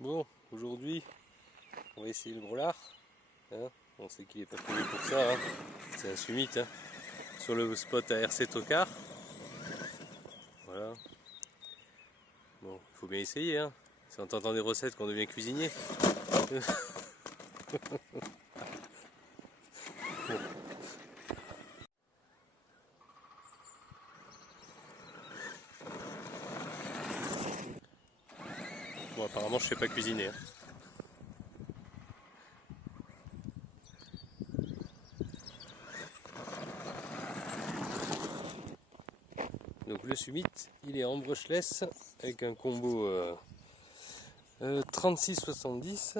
Bon, aujourd'hui, on va essayer le brolard. Hein, on sait qu'il n'est pas prévu pour ça. Hein. C'est un summit. Hein, sur le spot à RC Tocard. Voilà. Bon, il faut bien essayer. Hein. C'est en tentant des recettes qu'on devient cuisinier. Bon, apparemment, je sais pas cuisiner. Hein. Donc le summit, il est en brushless avec un combo 3670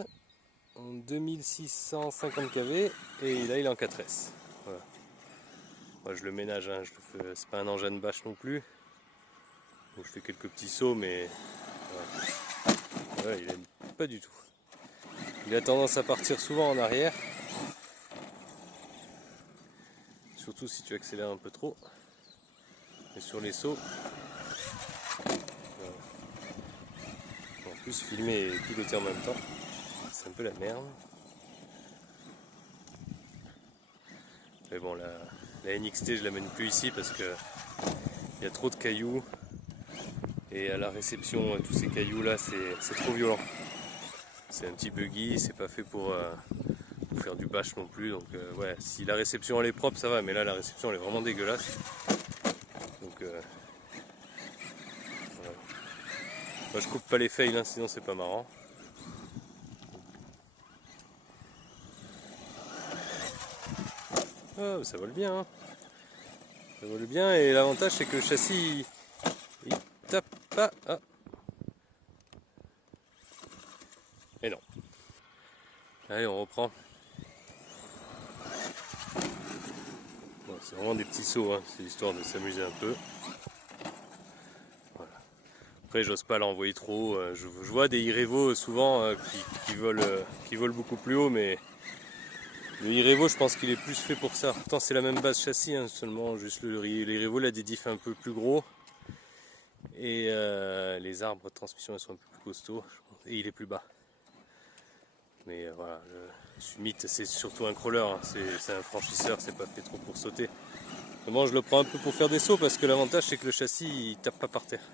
en 2650 kV et là il est en 4S. Voilà. Moi je le ménage, hein, c'est pas un engin de bâche non plus. Donc je fais quelques petits sauts mais voilà, il aime pas du tout. Il a tendance à partir souvent en arrière. Surtout si tu accélères un peu trop. Et sur les sauts. Voilà. En plus filmer et piloter en même temps, c'est un peu la merde. Mais bon, la NXT je la mène plus ici parce que il y a trop de cailloux. Et à la réception, tous ces cailloux là, c'est trop violent. C'est un petit buggy, c'est pas fait pour faire du bâche non plus. Donc ouais, si la réception elle est propre, ça va, mais là la réception elle est vraiment dégueulasse. Donc voilà. Moi je coupe pas les fails, hein, sinon c'est pas marrant. Oh, ça vole bien, hein. Ça vole bien et l'avantage c'est que le châssis il tape pas. Ah. Et non. Allez, on reprend. Bon, c'est vraiment des petits sauts, hein. C'est histoire de s'amuser un peu. Voilà. Après, j'ose pas l'envoyer trop. Je vois des Irevo souvent qui volent beaucoup plus haut, mais le Irevo, je pense qu'il est plus fait pour ça. Pourtant, c'est la même base châssis, hein, seulement juste l'Irevo, il a des diffs un peu plus gros. Et les arbres de transmission ils sont un peu plus costauds. Et il est plus bas. Mais voilà, le Summit, c'est surtout un crawler. Hein, c'est un franchisseur, c'est pas fait trop pour sauter. Mais bon, je le prends un peu pour faire des sauts parce que l'avantage, c'est que le châssis, il tape pas par terre.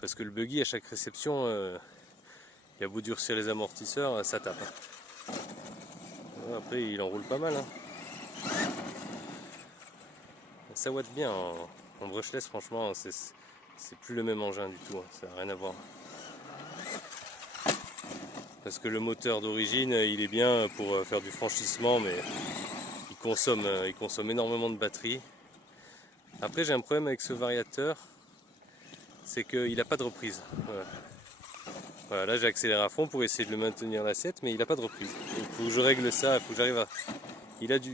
Parce que le buggy, à chaque réception, il a beau durcir les amortisseurs, ça tape. Hein. Après, il enroule pas mal. Hein. Ça watt bien en brushless, franchement, c'est plus le même engin du tout. Hein, ça n'a rien à voir. Parce que le moteur d'origine, il est bien pour faire du franchissement, mais il consomme énormément de batterie. Après, j'ai un problème avec ce variateur, c'est qu'il n'a pas de reprise. Voilà. Voilà, là, j'accélère à fond pour essayer de le maintenir l'assiette, mais il n'a pas de reprise. Il faut que je règle ça, il faut que j'arrive à...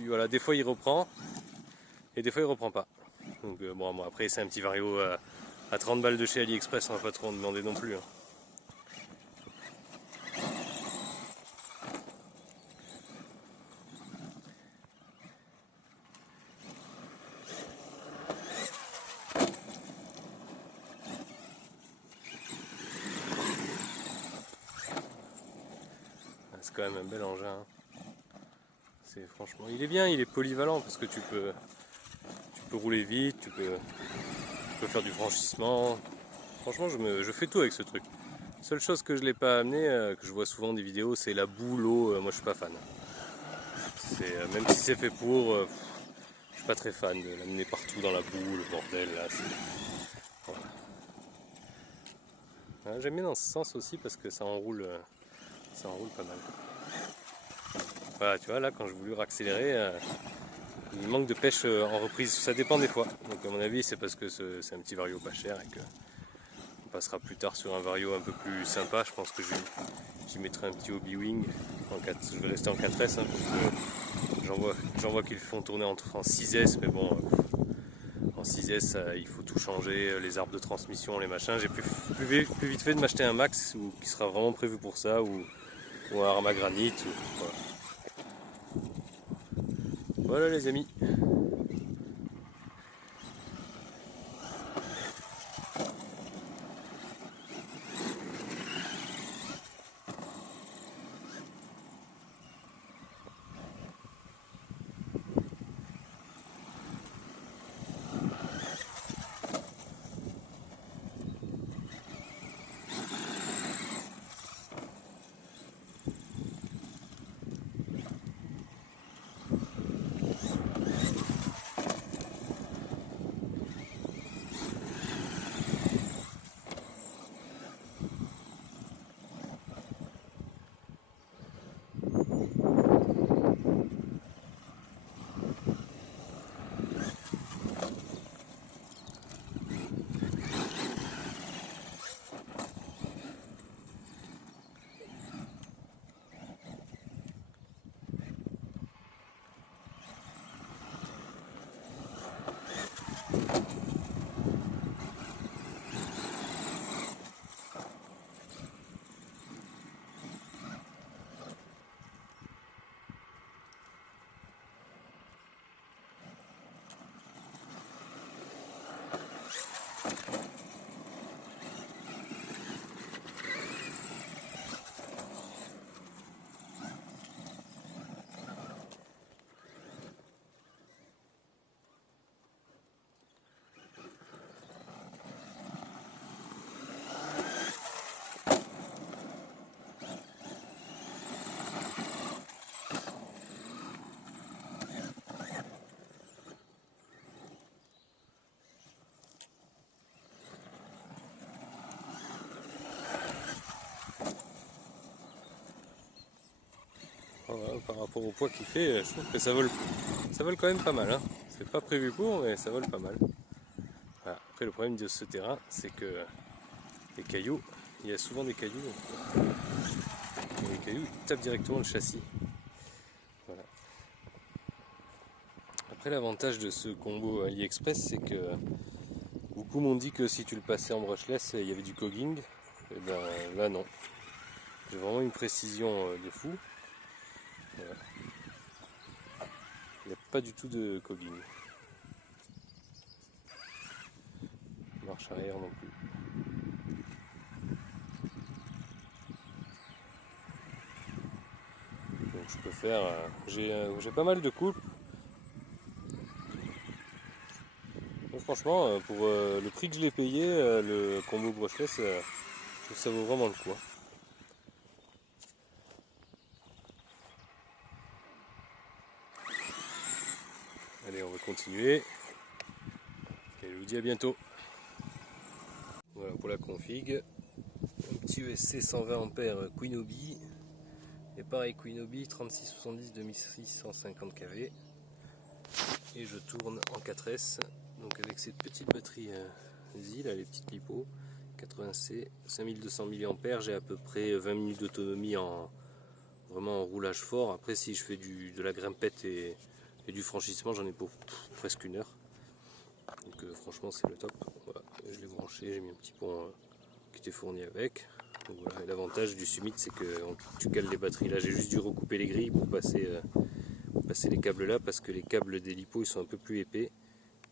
Voilà, des fois il reprend, et des fois il reprend pas. Donc bon, après c'est un petit vario à 30 balles de chez AliExpress, on va pas trop en demander non plus. Hein. C'est quand même un bel engin. Hein. Franchement, il est bien, il est polyvalent parce que tu peux rouler vite, tu peux faire du franchissement. Franchement, je fais tout avec ce truc. Seule chose que je l'ai pas amené, que je vois souvent des vidéos, c'est la boue, l'eau. Moi, je suis pas fan. Même si c'est fait pour, je suis pas très fan de l'amener partout dans la boue, le bordel là. Voilà. J'aime bien dans ce sens aussi parce que ça enroule pas mal. Voilà, tu vois, là, quand je voulais accélérer, il manque de pêche en reprise. Ça dépend des fois. Donc, à mon avis, c'est parce que c'est un petit vario pas cher et que on passera plus tard sur un vario un peu plus sympa. Je pense que j'y mettrai un petit hobby wing. Je vais rester en 4S. Hein, j'en vois qu'ils font tourner en 6S, mais bon, en 6S, il faut tout changer, les arbres de transmission, les machins. J'ai plus vite fait de m'acheter un max qui sera vraiment prévu pour ça, ou un arma granit. Voilà. Voilà les amis. voilà, par rapport au poids qu'il fait, je trouve que ça vole quand même pas mal. Hein. C'est pas prévu pour, mais ça vole pas mal. Voilà. Après, le problème de ce terrain, c'est que les cailloux, il y a souvent des cailloux. Donc, les cailloux tapent directement le châssis. Voilà. Après, l'avantage de ce combo AliExpress, c'est que beaucoup m'ont dit que si tu le passais en brushless, il y avait du cogging. Et ben là, non. J'ai vraiment une précision de fou. Voilà. Il n'y a pas du tout de cogging. Marche arrière non plus. Donc je peux faire. J'ai pas mal de couples. Donc franchement, pour le prix que je l'ai payé, le combo brushless, je trouve que ça vaut vraiment le coup. Hein. Allez, on va continuer. Et je vous dis à bientôt. Voilà pour la config. Un petit ESC 120 A Quinobi. Et pareil Quinobi 3670 2650 kV. Et je tourne en 4S. Donc avec cette petite batterie ZI, là, les petites lipo. 80C, 5200 mAh. J'ai à peu près 20 minutes d'autonomie vraiment en roulage fort. Après si je fais de la grimpette et du franchissement, j'en ai pour presque 1 heure. Donc franchement c'est le top. Voilà, je l'ai branché, j'ai mis un petit pont qui était fourni avec. Donc voilà, l'avantage du Summit c'est que tu cales les batteries. Là j'ai juste dû recouper les grilles pour passer les câbles là, parce que les câbles des LiPo ils sont un peu plus épais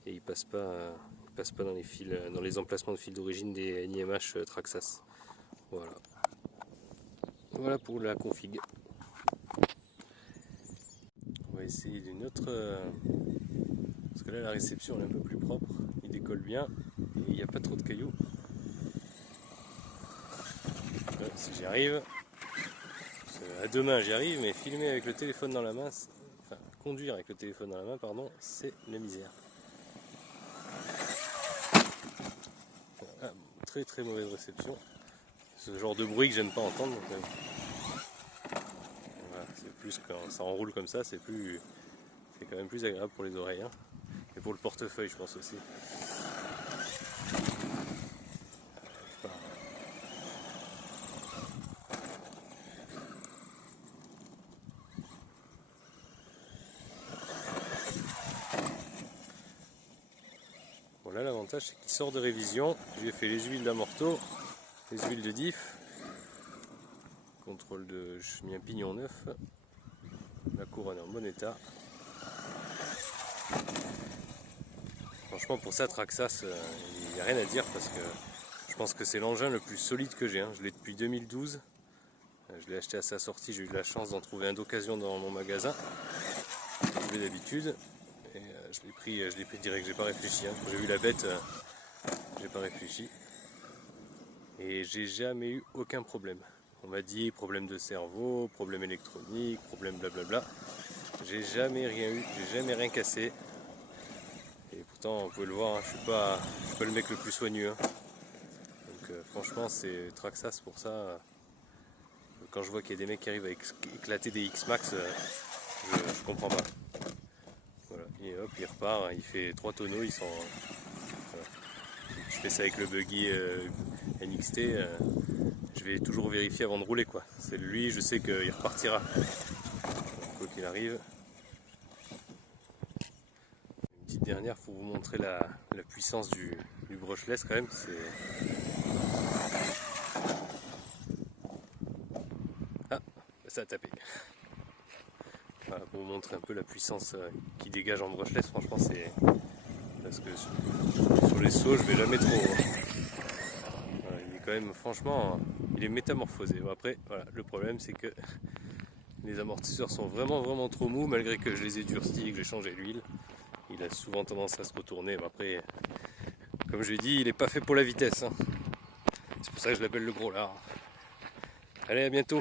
et ils passent pas dans les fils, dans les emplacements de fils d'origine des NIMH Traxxas. Voilà. Voilà pour la config. On va essayer d'une autre. Parce que là la réception est un peu plus propre, il décolle bien et il n'y a pas trop de cailloux. Là, si j'y arrive, à deux mains j'y arrive, mais filmer avec le téléphone dans la main, enfin conduire avec le téléphone dans la main, pardon, c'est la misère. Ah, très très mauvaise réception. Ce genre de bruit que j'aime pas entendre. Donc, voilà, c'est plus quand ça enroule comme ça, c'est quand même plus agréable pour les oreilles. Hein. Et pour le portefeuille, je pense aussi. Bon, là, l'avantage, c'est qu'il sort de révision. J'ai fait les huiles d'amorto, les huiles de diff, contrôle de. J'ai mis un pignon neuf, la couronne en bon état. Franchement, pour ça, Traxxas, il n'y a rien à dire parce que je pense que c'est l'engin le plus solide que j'ai. Hein. Je l'ai depuis 2012. Je l'ai acheté à sa sortie. J'ai eu la chance d'en trouver un d'occasion dans mon magasin. Je l'ai d'habitude. Et je l'ai pris direct. J'ai pas réfléchi. Hein. Quand j'ai vu la bête, j'ai pas réfléchi. Et j'ai jamais eu aucun problème. On m'a dit problème de cerveau, problème électronique, problème blablabla. J'ai jamais rien eu. J'ai jamais rien cassé. Et pourtant, vous pouvez le voir, hein, je suis pas le mec le plus soigneux. Hein. Donc franchement, c'est Traxxas pour ça. Quand je vois qu'il y a des mecs qui arrivent à éclater des X-Max, je comprends pas. Voilà. Et hop, il repart, il fait 3 tonneaux, ils sont. Voilà. Je fais ça avec le buggy NXT. Je vais toujours vérifier avant de rouler, quoi. C'est lui, je sais qu'il repartira. Quoi qu'il arrive. Dernière pour vous montrer la puissance du brushless quand même. Ah, ça a tapé. Voilà, pour vous montrer un peu la puissance qui dégage en brushless, franchement c'est. Parce que sur les sauts je vais jamais trop. Voilà, il est quand même, franchement, il est métamorphosé. Bon, après, voilà, le problème c'est que les amortisseurs sont vraiment trop mous, malgré que je les ai durcis et que j'ai changé l'huile. Il a souvent tendance à se retourner, mais après, comme je l'ai dit, il n'est pas fait pour la vitesse. Hein. C'est pour ça que je l'appelle le gros lard. Allez, à bientôt.